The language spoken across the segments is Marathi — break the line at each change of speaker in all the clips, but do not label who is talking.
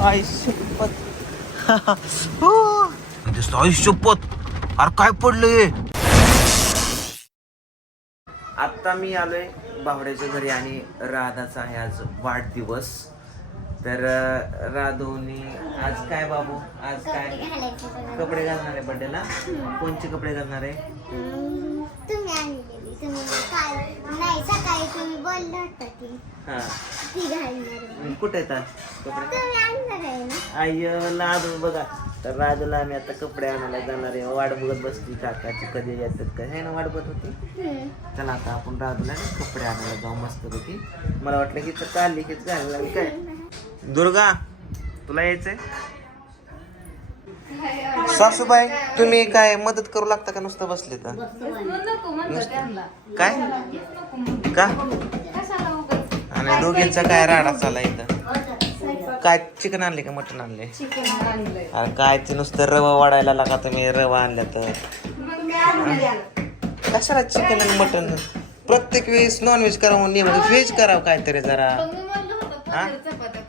आई शपथ हो. अरे काय पडलंय? आता मी आलोय बावड्याच्या घरी आणि राधाचा आहे आज वाढदिवस. तर राधूनी आज काय बाबू? आज काय? कपडे घालणार आहे बर्थडेला कोणते कपडे घालणार आहे?
तुम्ही आणलेली तुम्ही काल नाही सकाळी तुम्ही बोलला होता ती
हा.
ती घालणार आहे.
कुठे येतात कपडे?
तुम्ही आणणार आहे ना?
आई लाडू बघा. तर राजूला आम्ही आता कपडे आणायला जाणार आहे. वाट बघत बसली काकाची कधी येतात का? हे ना वाट बघत होती?
हम्म.
चला आता आपण राजूला ना कपडे आणायला जाऊ मस्त पैकी. मला वाटलं की तर काढली कीच घालायला लागली. काय? दुर्गा तुला यायचंय? सासूबाई तुम्ही काय मदत करू लागता का नुसतं बसले तर? काय? का? आणि दोघींचा काय राडा चालला इथं? काय चिकन आणले का मटन आणले? अरे काय ते नुसतं रवा वाढायला लागा तुम्ही रवा आणल्या तर. कशाला चिकन आणि मटन प्रत्येक वेळेस नॉनव्हेज करावं नियम व्हेज करावं काहीतरी जरा. हा?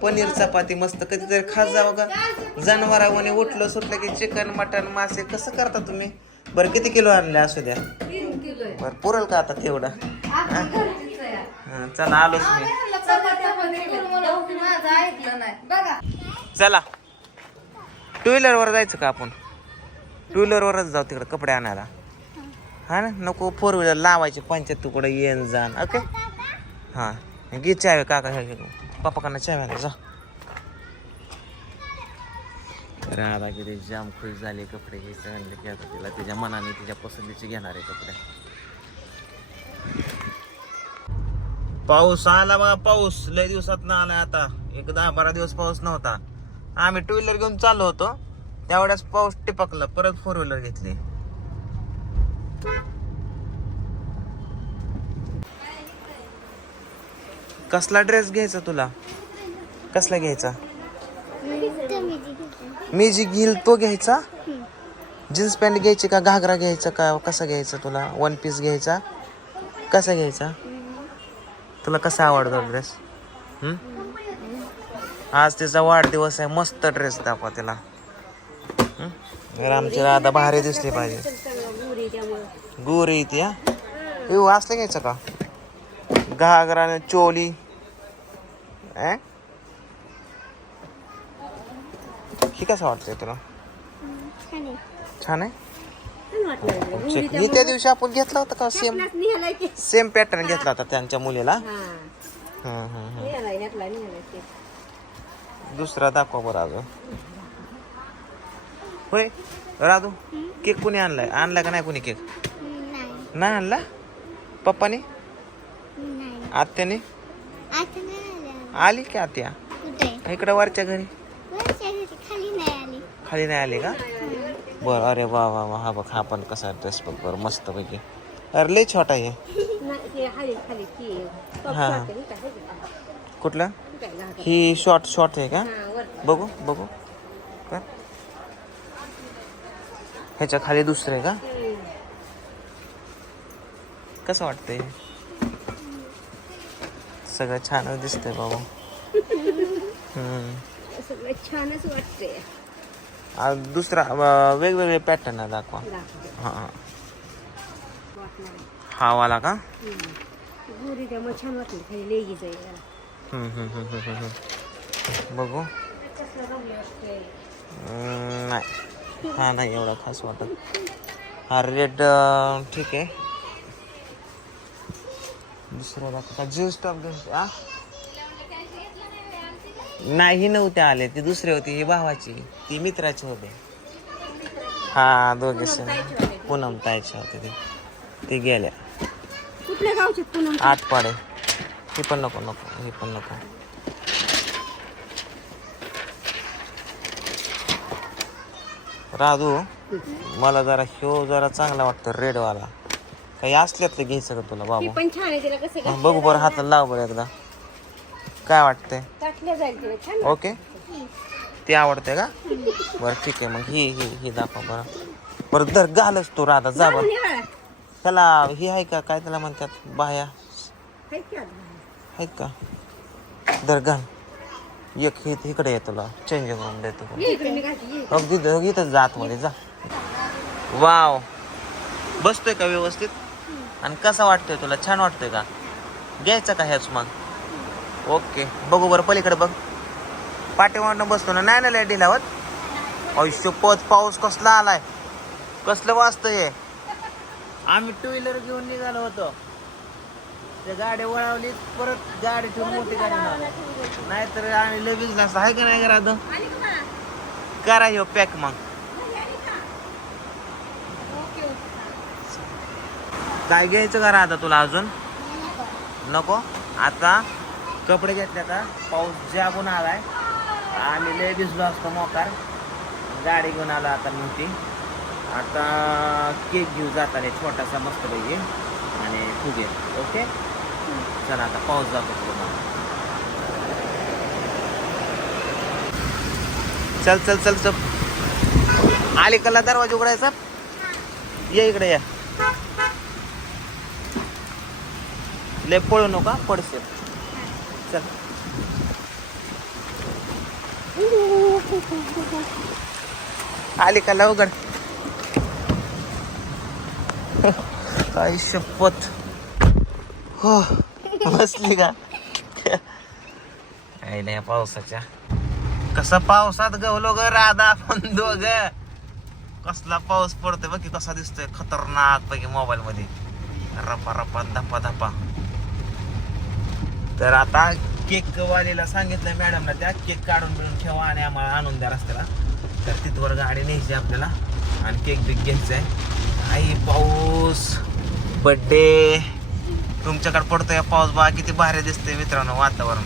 पनीर चपाती मस्त. कधीतरी खात जावं का? जनावरावाने उठलं सुटलं की चिकन मटन मासे कसं करता तुम्ही? बरं किती किलो आणले असू द्या? बरं पुरल का आता तेवढं? हा? चला आलोच मी. चला टू व्हीलर वर जायचं का आपण? टू व्हीलर वरच जाऊ तिकडे कपडे आणायला. हा ना? नको फोर व्हीलर लावायचे पंचायत तुकडे येन जाण ओके? हा. घे चावे काका हे पप्पा कडनं चावे आणा, जा राधा जाम खुश झाले कपडे घ्यायचे आणले की आता तिला तिच्या मनाने तिच्या पसंतीचे घेणार आहे कपडे. पाऊस आला बघा पाऊस. लय दिवसात ना आला आता. एक दहा बारा दिवस पाऊस नव्हता. आम्ही टू व्हीलर घेऊन चाललो होतो. त्यावेळेस पाऊस टिपकला परत फोर व्हीलर घेतली. कसला ड्रेस घ्यायचा तुला? कसला घ्यायचा? मी जी घेईल तो घ्यायचा? जीन्स पॅन्ट घ्यायची का घागरा घ्यायचा का कसा घ्यायचा तुला? वन पीस घ्यायचा? कसा घ्यायचा? तुला कसा आवडतो ड्रेस आज तिचा वाढदिवस आहे मस्त ड्रेस दाखवा तिला. आमची राधा भारी दिसली पाहिजे. गोरी इथे हा? येऊ असलं घ्यायचं का? घागरा आणि चोली? ही कसं वाटतंय तुला?
छान आहे.
मी त्या दिवशी आपण घेतला होता का सेम सेम पॅटर्न घेतला होता त्यांच्या मुलीला. हं, हं, हं. दुसरा दाखवा बरं अजून. होय राधू केक कुणी आणलाय? आणलाय का नाही कुणी केक?
नाही
आणला? पप्पाने?
नाही.
आत्याने?
आता नाही आल्या
आली की आत्या?
कुठे?
इकडं वरच्या घरी.
वरच्या घरी खाली नाही आली.
खाली नाही आली का? बरं अरे वा वा वा हा बघ हा पण कसा ड्रेस बघ बरं मस्त पैकी. अरे लय छोटा आहे हा. कुठला? ही शॉर्ट शॉर्ट आहे का? बघू बघू. का ह्याच्या खाली दुसरं आहे का? कसं वाटतंय सगळं छान दिसतंय बाबा.
सगळं छानच वाटतंय.
आ, दुसरा अ, वेगवेगळे पॅटर्न आहे दाखवा. हां हां. हा वाला का?
गुरी त्यामुळे छान वाटलं. खाली लेगीच आहे जरा.
हम्म, हम्म, हम्म, हम्म, हम्म. बघू. नाही. हा नाही एवढा खास वाटत. हा रेड ठीक आहे. दुसरा दाखव का जीन्स टॉप हा नाही नव्हते आले ती दुसरी होती ही भावाची. ती मित्राची होते. हा दोघे पूनम ताईची होते ती ती गेल्या.
कुठल्या गावचे पुन्हा
आठ पाडे ही पण नको नको. ही पण नको. राधू मला जरा ह्यो जरा चांगला वाटतं रेडवाला. काही असल्यातलं घ्यायचं का तुला
ती
बाबू.
पण छान आहे तिला कसं
हा, बघू बरं हाताला लाव बरं एकदा. काय वाटतंय?
टाकल्या जाईल तिला छान
ओके. ते आवडते का? बरं ठीक आहे मग ही ही ही दाखव बरं. बरं दर घालच तू राधा जा बरं.
हे
त्याला ही आहे का? काय त्याला म्हणतात? बाया.
आहेत की? आता?
आहेत का? दर घाल. एक इथं- इकडे आहे तुला चेंजिंग रूम देतो
ये इकडे मी घालते ये.
अगदी इथं जात मध्ये जा. वाव. बसतोय का व्यवस्थित? आणि कसा वाटतोय तुला? छान वाटतोय का? घ्यायचं का ह्याच मग? ओके. बघू बरं पलीकडे बघ. पाठीमागनं बसतो ना? नाही ना लाइट लावत आयुष्य पत पाऊस कसला आलाय? कसलं वाजतंय आम्ही टू व्हीलर घेऊन निघालो होतो. त्या गाडी वळवली परत गाडी ठेवून मोठी गाडी नाही नाहीतर आम्ही लगेच जास्त आहे का नाही करा करा ह्यो पॅक मग. काय घ्यायचं करा आता तुला अजून? नको? आता कपडे घेतले आता पाऊस जागून आलाय. आणि लय भिजलो असतो मोकार. गाडी घेऊन आलो आता मोठी आता केक घेऊ जाताना छोटासा मस्त पाहिजे आणि फुगे. ओके? चला आता पाऊस जातो मग. चल चल चल चल. आली कला दरवाजा उघडायचा? ये इकडे या. लय पळू नका पडसे चल. आली का उघड काय शपथ. हो बसली का? काय नाही पावसाच्या. कसा पावसात गवलो ग राधा आपण दोघ. कसला पाऊस पडतोय बघ की कसा दिसतोय खतरनाक पैकी मोबाईल मध्ये. रपा रपा धपा धपा. तर आता केक वालीला सांगितलं मॅडमला त्या केक काढून मिळून ठेवा आणि आम्हाला आणून द्या रस्त्याला. तर तिथवर गाडी न्यायची आपल्याला आणि केक बिक घ्यायचा आहे आई पाऊस. बड्डे तुमच्याकडे पडतोय पाऊस? बा किती भारी दिसतंय मित्रांनो वातावरण.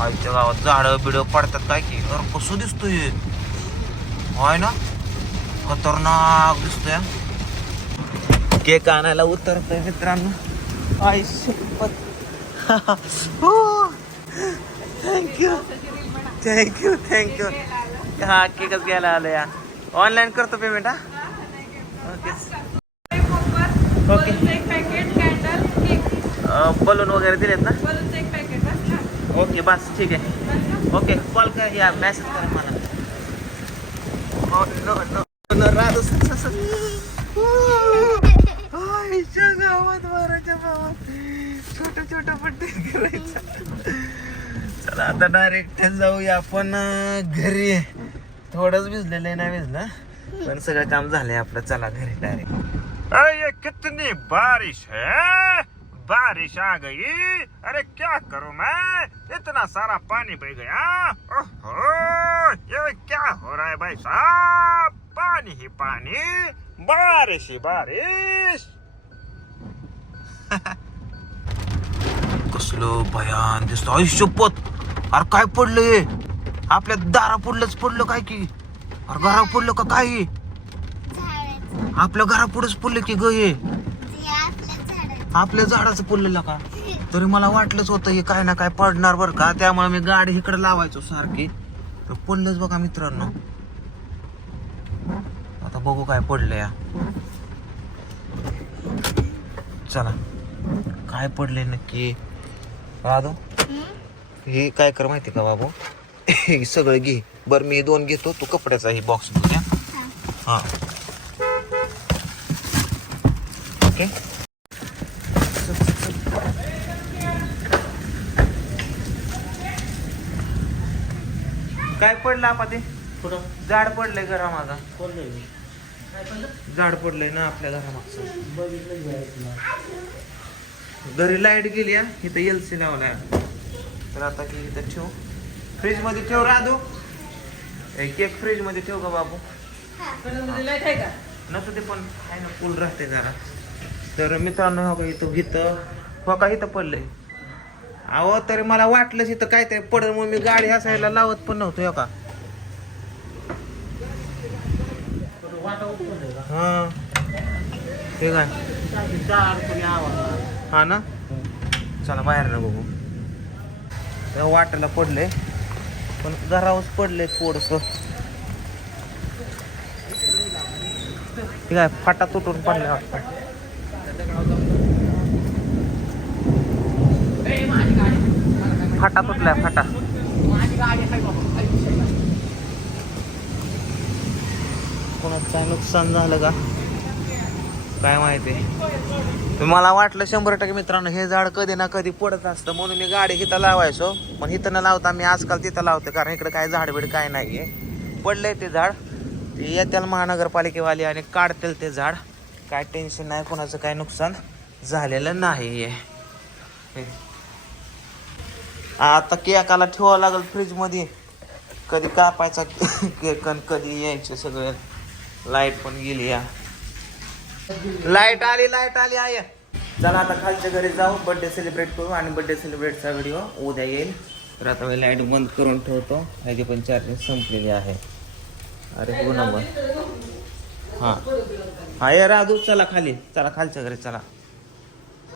आईच्या गावात झाडं बिड पडतात काय की? अरे कसं दिसतोय? होय ना? खतरनाक दिसतोय. केक आणायला उतरतोय मित्रांनो. आई शपथ थँक्यू थँक्यू थँक्यू हा केकच घ्यायला आलो या. ऑनलाईन करतो पेमेंट हा? ओके ओके बलून वगैरे दिलेत ना? ओके बस ठीक आहे. ओके कॉल कर या मेसेज करा मला. हो, नो नो आईच्या गावात वराच्या गावात. छोट छोट पट्टी करायचं चला आता डायरेक्ट जाऊया आपण घरी. थोडंच भिजलेलं आहे नाही भिजलं? पण सगळं काम झालंय आपलं. चला घरी डायरेक्ट
अरे कितनी बारिश है? बारिश आ गई। अरे क्या करूं मैं? इतना सारा पानी बह गया। ओहो ये क्या हो रहा है भाई साहब? पानी ही पानी। बारिश ही बारिश।
कसलं भयान दिसतो. आयुष्यपत अरे काय पडलंय आपल्या दारा पुढलंच पडलं काय की? अरे घरा पडलं का काय आपल्या घरा पुढेच पडलं की ग हे?
आपल्या झाडाचं
आपल्या झाडाचं पडलेलं का? तरी मला वाटलंच होतं हे काय ना काय पडणार बरं का? त्यामुळे मी गाडी इकडे लावायचो सारखी. तर पडलंच बघा मित्रांनो. आता बघू काय पडलं या चला. काय पडले नक्की? राधू? हे काय कर माहिती का बाबू? हे सगळं घे. बरं मी दोन घेतो. तू कपड्याचा ही बॉक्स बघ हा. ओके? काय पडलं आपा ते झाड पडलंय घरा माझा झाड पडलंय ना आपल्या घरामागचं. घरी लाइट गेली इथं एल सी लावलाय. तर आता की इथं ठेव. फ्रीजमध्ये ठेव राधू. केक फ्रीजमध्ये ठेव का बाबू. नसू ते पण आहे ना फुल राहते जरा. तर मित्रांनो हो का इथं इथं. हो का इथं पडलंय? अहो तरी मला वाटलंच इथं काहीतरी पडल म्हणून मी गाडी असायला लावत पण नव्हतो हो का? हा. ते काय? हा ना? चला बाहेर ना बघू. तर वाटायला पडले पण घरावरच पडले थोडस. ठीक आहे फाटा तुटून पडले वाटत. फाटा तुटलाय फाटा. कोणाचं काय नुकसान झालं का? काय माहिती? मला वाटलं शंभर टक्के मित्रांनो हे झाड कधी ना कधी पडत असतं. म्हणून मी गाडी इथं लावायचो. पण इथं न लावता मी आजकाल तिथं लावतो कारण इकडे काय झाड बीड काय नाहीये. पडलंय ते झाड. ते येत्याल महानगरपालिकेवाले आणि काढतील ते झाड. काय टेन्शन नाही कोणाचं काय नुकसान झालेलं नाही आता केकाला ठेवावं लागेल फ्रीजमध्ये. कधी कापायचा केक कधी यायचे सगळे. लाइट पण गेली या. लाइट आली लाइट आली आहे चला आता खालच्या घरी जाऊ. बर्थडे सेलिब्रेट करू आणि बर्थडे सेलिब्रेटचा व्हिडिओ उद्या येईल. तर आता मी लाइट बंद करून ठेवतो. ह्याची पण चार्जिंग संपलेली आहे. अरे हो नंबर हां. हा ये राधू चला खाली. चला खालच्या घरी चला.